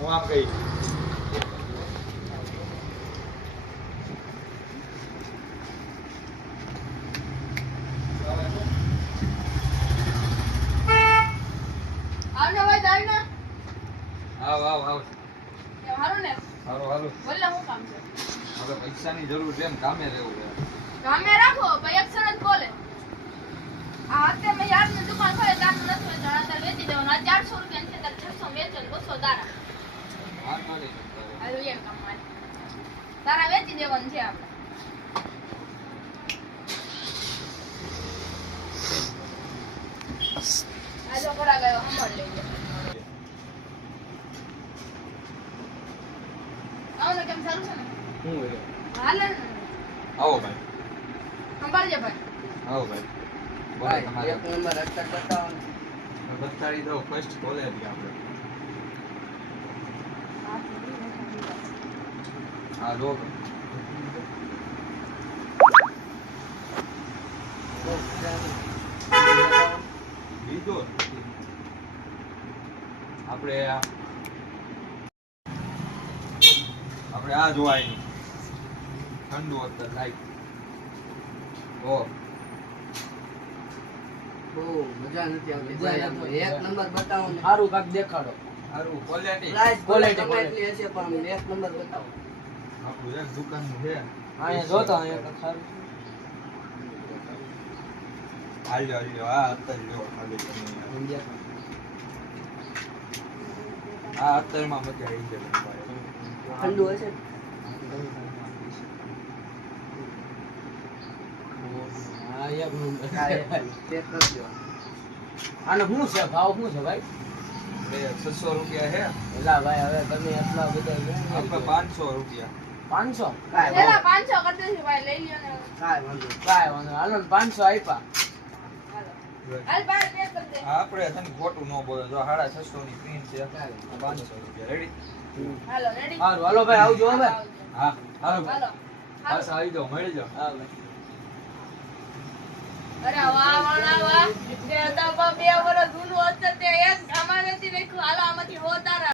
હું આમ ગઈ આવને ભાઈ જાય ને આવ એ હારું ને હાલો બોલે હું કામ છે હવે પૈસાની જરૂર છે ને કામે રહેવું છે કામે રાખો ભાઈ અક્ષર જ બોલે આ અત્યારે મેં યારની દુકાન ખોલે તાર નથી વેચવાનું અત્યારે વેચી દેવાનું આ 400 રૂપિયા છે તાર 600 વેચે 200 તારા વાત નથી કરતા. હારું એમ કામ મારે તારા વેચી દેવાનું છે આપણે આ જો કરા ગયો સંભાળ લેજો આવને કેમ સારું છે ને શું છે? હાલે ને આવો ભાઈ સંભાળજે ભાઈ આવો ભાઈ બોલો ભાઈ તમારે એક નંબર અત્યારે બતાવો ને. બતાડી દો ફર્સ્ટ કોલેજ આપણે હા લો બીજો આપણે આ જોવાય ઠંડુ અત્યારે લાઈટ ઓ બહુ મજા નથી આવતી ભાઈ આમાં. એક નંબર બતાવો ને. સારું કાક દેખાડો. સારું ક્વોલિટી પ્રાઇસ Quality, ગમે એટલી હશે પણ એક નંબર બતાવો. આપણું એક દુકાનનું છે અહીંયા જોતો અહીંયા કાક સારું છે. હાલ્યો આ અત્યારે જો ખાલી તમે ઇન્ડિયા. આ અત્યારમાં મજા આવી જાય ભાઈ. ઠંડુ હશે ને? હા એક નંબર. હા, એક ચેક કરી દો. આનો શું છે ભાવ શું છે ભાઈ? બે 600 રૂપિયા છે એલા ભાઈ હવે તમે એટલા બધા આપણે 500 રૂપિયા 500 કાંઈ પેલા વાંધો 500 કરી દેજો ભાઈ લઈ લ્યો ને કાંઈ વાંધો નહીં. કાંઈ વાંધો નહીં. હાલો ને 500 આપ્યા. હાલ ભાઈ પે કરી દે આપણે છે ને ખોટું ન બોલો જો 650 ની પ્રિન્ટ છે 500 રૂપિયા રેડી હાલો રેડી સારું હાલો ભાઈ આવજો હવે. હા હાલો હાલો બસ આવી જાઓ મળી જાઓ હા ભાઈ. અરે વાહ વાહ વાહ તે હતા બે વર્ષ જૂનું હતું તે એક આમાં નથી લખ્યું હાલો આમાંથી હો તારા